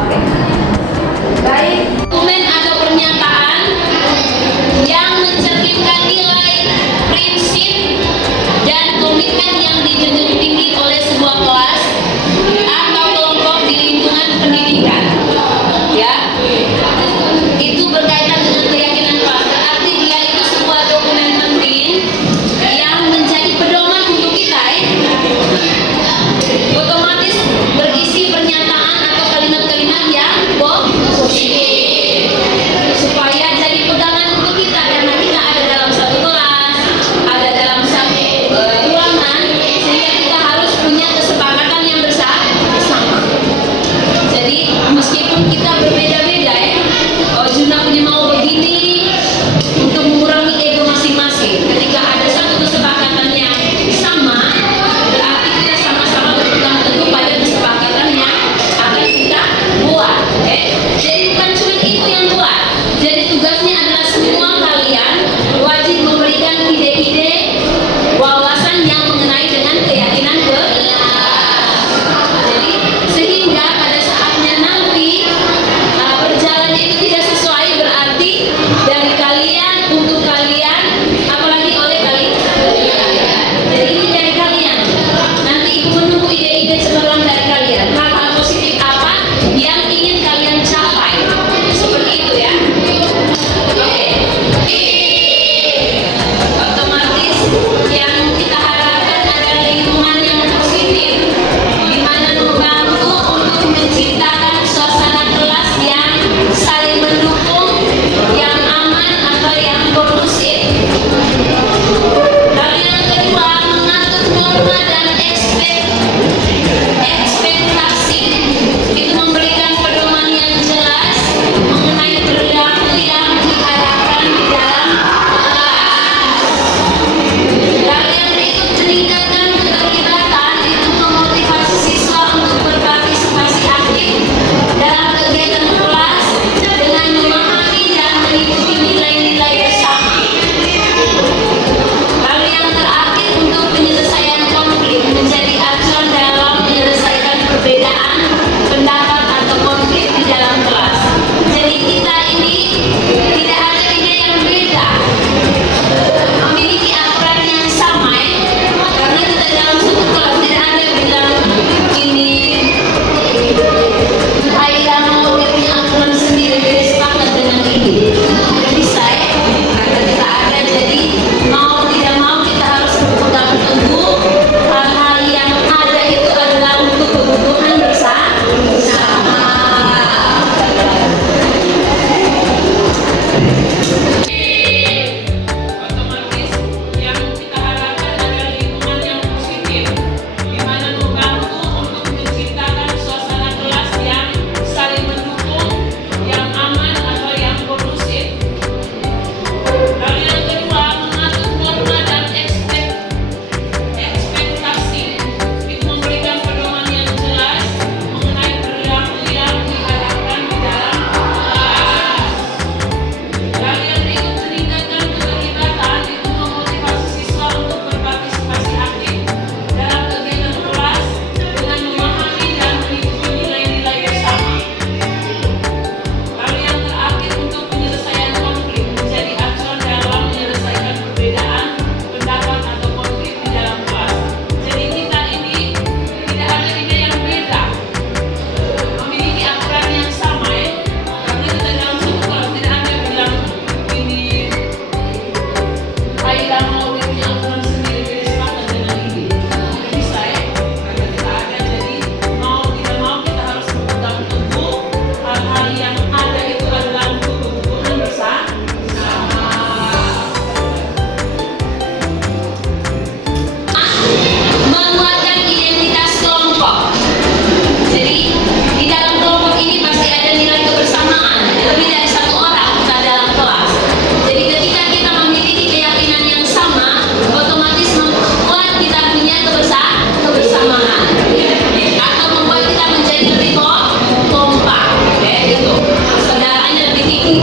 Oke. Baik, dokumen atau pernyataan yang mencerminkan nilai, prinsip, dan komitmen yang dijunjung tinggi oleh sebuah kelas atau kelompok di lingkungan pendidikan. Ya, itu berkaitan dengan keyakinan kelas. Berarti dia itu sebuah dokumen penting yang menjadi pedoman untuk kita. Otomatis berisi pernyataan atau kalimat-kalimat yang positif supaya jadi pegangan untuk kita, karena kita ada dalam satu kelas, ada dalam satu ruangan, sehingga kita harus punya kesepakatan yang bersama. Jadi meskipun kita berbeda-beda Juna punya mau begini untuk mengurangi ego masing-masing. Ketika ada satu kesepakatan yang sama, berarti kita sama-sama berpegang teguh pada kesepakatan yang akan kita buat. Jadi bukan cuma itu yang buat. Jadi tugasnya adalah semua kalian wajib memberikan ide-ide, wawasan yang mengenai dengan keyakinan Jadi sehingga pada saatnya nanti berjalan itu tidak sesuai, berarti dari kalian untuk kalian, apalagi oleh kalian. Jadi ini dari kalian. Nanti ibu menunggu ide-ide cemerlang dari kalian. Hal-hal positif apa yang ingin kalian capai? Seperti itu ya. Oke. Otomatis yang kita harapkan adalah lingkungan yang positif, di mana membantu untuk menciptakan suasana kelas yang saling mendukung, yang aman atau yang kondusif. Lalu yang kedua, mengatur norma dan ekspektasi. Itu memberikan pedoman yang jelas mengenai perilaku yang diharapkan di dalam kelas. Lalu yang berikut, meningkatkan keterlibatan. Itu memotivasi siswa untuk berpartisipasi aktif dalam kegiatan kelas dengan memahami dan mengikuti nilai-nilai bersama. Lalu yang terakhir, untuk penyelesaian konflik, menjadi acuan dalam menyelesaikan perbedaan pendapat atau konflik di dalam kelas. Jadi kita ini tidak ada ide yang beda, memiliki aturan yang sama karena kita dalam satu kelas. Tidak ada yang bilang ini Aida mau punya aturan sendiri, dia sepakat dengan ini. Tidak bisa karena kita ada. Jadi mau tidak mau kita harus berpegang teguh. Hal-hal yang ada itu adalah untuk kebutuhan bersama. Otomatis yang kita harapkan adalah lingkungan yang positif, di mana membantu untuk menciptakan suasana kelas yang saling mendukung, yang aman atau yang kondusif. Lalu yang kedua, mengatur norma dan ekspektasi. Itu memberikan pedoman yang jelas mengenai perilaku yang diharapkan di dalam kelas. Lalu yang berikut, meningkatkan keterlibatan. Itu memotivasi siswa untuk berpartisipasi aktif dalam kegiatan kelas dengan memahami dan mengikuti nilai-nilai bersama. Lalu yang terakhir, untuk penyelesaian konflik, menjadi acuan dalam menyelesaikan perbedaan pendapat atau konflik di dalam kelas. Jadi kita ini tidak ada ide yang beda, memiliki aturan yang sama karena kita dalam satu kelas. Tidak ada yang bilang ini Aida mau punya aturan sendiri, dia sepakat dengan ini. Tidak bisa karena kita ada. Jadi mau tidak mau kita harus berpegang teguh. Hal-hal yang ada itu adalah untuk kebutuhan bersama. Menguatkan identitas kelompok. Jadi di dalam kelompok ini pasti ada nilai kebersamaan. Lebih dari satu orang kita dalam kelas. Jadi ketika kita memiliki keyakinan yang sama, otomatis membuat kita punya kebersamaan atau membuat kita menjadi lebih kompak. Itu saudaranya lebih tinggi.